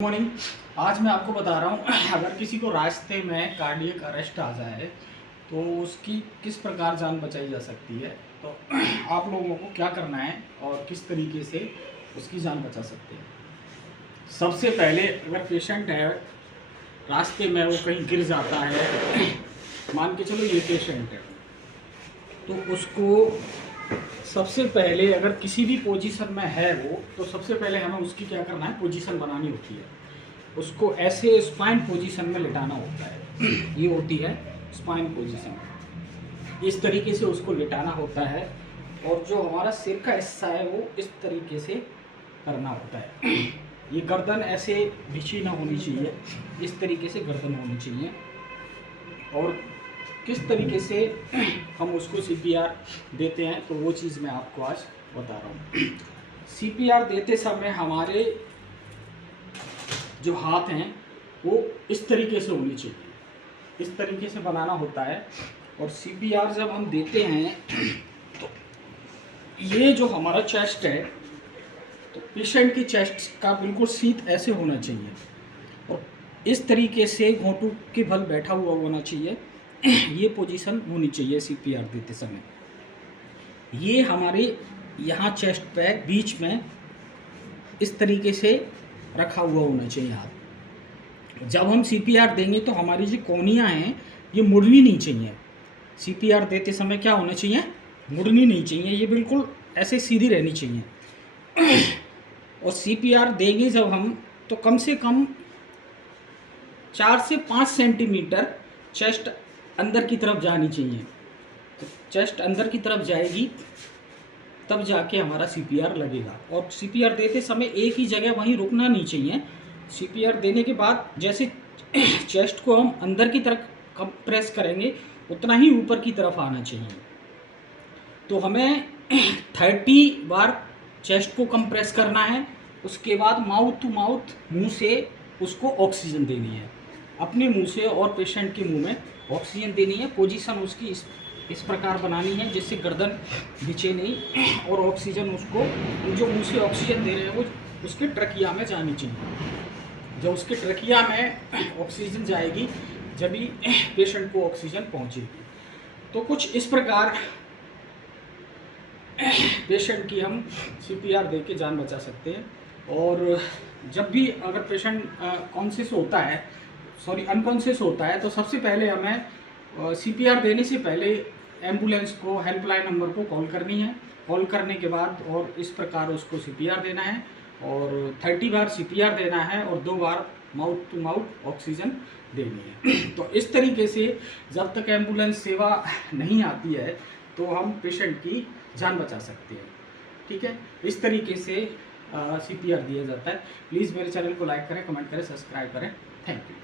Morning. आज मैं आपको बता रहा हूँ अगर किसी को रास्ते में कार्डियक अरेस्ट आ जाए तो उसकी किस प्रकार जान बचाई जा सकती है। तो आप लोगों को क्या करना है और किस तरीके से उसकी जान बचा सकते हैं। सबसे पहले अगर पेशेंट है रास्ते में वो कहीं गिर जाता है, मान के चलो ये पेशेंट है, तो उसको सबसे पहले अगर किसी भी पोजीशन में है वो, तो सबसे पहले हमें उसकी क्या करना है, पोजीशन बनानी होती है। उसको ऐसे स्पाइन पोजीशन में लिटाना होता है। ये होती है स्पाइन पोजीशन। इस तरीके से उसको लिटाना होता है और जो हमारा सिर का हिस्सा है वो इस तरीके से करना होता है। ये गर्दन ऐसे बिछी ना होनी चाहिए, इस तरीके से गर्दन होनी चाहिए। और किस तरीके से हम उसको सीपीआर देते हैं तो वो चीज़ मैं आपको आज बता रहा हूँ। सीपीआर देते समय हमारे जो हाथ हैं वो इस तरीके से होनी चाहिए, इस तरीके से बनाना होता है। और सीपीआर जब हम देते हैं तो ये जो हमारा चेस्ट है, तो पेशेंट की चेस्ट का बिल्कुल सीध ऐसे होना चाहिए और इस तरीके से घोंटू के बल बैठा हुआ होना चाहिए। ये पोजीशन होनी चाहिए सीपीआर देते समय। ये हमारे यहाँ चेस्ट पे बीच में इस तरीके से रखा हुआ होना चाहिए हाथ। जब हम सीपीआर देंगे तो हमारी जो कोहनियाँ हैं ये मुड़नी नहीं चाहिए। सीपीआर देते समय क्या होना चाहिए, मुड़नी नहीं चाहिए, ये बिल्कुल ऐसे सीधी रहनी चाहिए। और सीपीआर देंगे जब हम, तो कम से कम 4 से 5 सेंटीमीटर चेस्ट अंदर की तरफ जानी चाहिए। तो चेस्ट अंदर की तरफ जाएगी तब जाके हमारा सीपीआर लगेगा। और सीपीआर देते समय एक ही जगह वहीं रुकना नहीं चाहिए। सीपीआर देने के बाद जैसे चेस्ट को हम अंदर की तरफ कंप्रेस करेंगे उतना ही ऊपर की तरफ आना चाहिए। तो हमें 30 बार चेस्ट को कंप्रेस करना है। उसके बाद माउथ टू माउथ, मुंह से उसको ऑक्सीजन देनी है, अपने मुंह से और पेशेंट के मुंह में ऑक्सीजन देनी है। पोजीशन उसकी इस प्रकार बनानी है जिससे गर्दन बिछे नहीं और ऑक्सीजन उसको, जो मुंह से ऑक्सीजन दे रहे हैं वो उसके ट्रकिया में जानी चाहिए। जब उसके ट्रकिया में ऑक्सीजन जाएगी जब ही पेशेंट को ऑक्सीजन पहुंचेगी। तो कुछ इस प्रकार पेशेंट की हम सीपीआर दे के जान बचा सकते हैं। और जब भी अगर पेशेंट कॉन्शियस होता है, अनकॉन्शियस होता है, तो सबसे पहले हमें सीपीआर देने से पहले एम्बुलेंस को, हेल्पलाइन नंबर को कॉल करनी है। कॉल करने के बाद और इस प्रकार उसको सीपीआर देना है और 30 बार सीपीआर देना है और 2 बार माउथ टू माउथ ऑक्सीजन देनी है। तो इस तरीके से जब तक एम्बुलेंस सेवा नहीं आती है तो हम पेशेंट की जान बचा सकते हैं। ठीक है, इस तरीके से सीपीआर दिया जाता है। प्लीज़ मेरे चैनल को लाइक करें, कमेंट करें, सब्सक्राइब करें। Thank you.